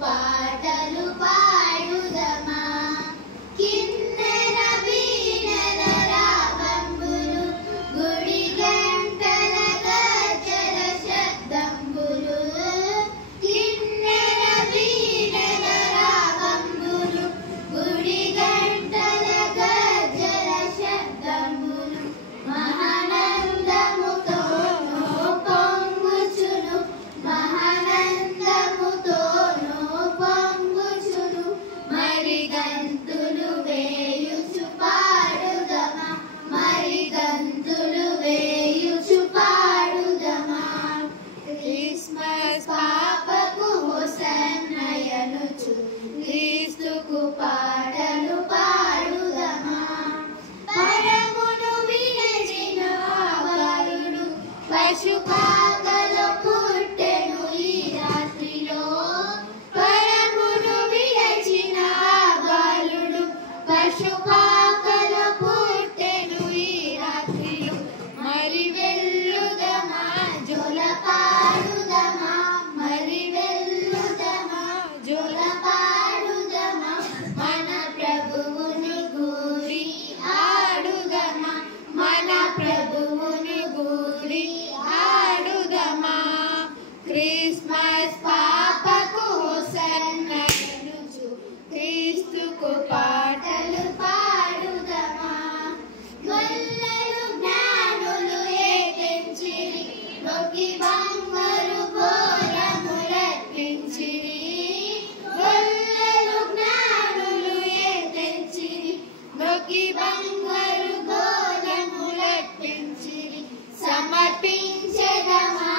పాటలు పాడుదమా కిన్నెర వీణల రాగంబులు గుడి గంటల గజ్జల శబ్దంబులు కిన్నెర వీణల రాగంబులు గుడి గంటల గజ్జల శబ్దంబులు మహానందముతోను పొంగుచును మహానందముతోను పొంగుచును మరి గంతులు వేయుచు పాడుదమా మరి గంతులు వేయుచు పాడుదమా క్రిస్మస్ పాపకు హోసన్నయనుచు క్రీస్తుకు పాటలు పాడుదమా పరమును విరచిన బాలుడు పశుపాకలో పుట్టెను ఈ రాత్రిలో పరమును విరచిన బాలుడు పశుపాకలో పుట్టెను ఈ రాత్రిలో మరి వెల్లుదమా జోల పాడుదమా మరి వెల్లుదమా జోల పాడుదమా మన ప్రభువుని గూరి ఆడుదమా మన ప్రభువుని గూరి ఆడుదమా క్రిస్మస్ పాపకు హోసన్నయనుచు క్రీస్తుకు పాటలు పాడుదమా గొల్లలు జ్ఞానులు ఏకెంచిరి మొక్కి బంగారు ఘోరములర్పించిరి గొల్లలు జ్ఞానులు ఏకెంచిరి మొక్కి బంగారు ఘోరములర్పించిరి సమర్పించెదమా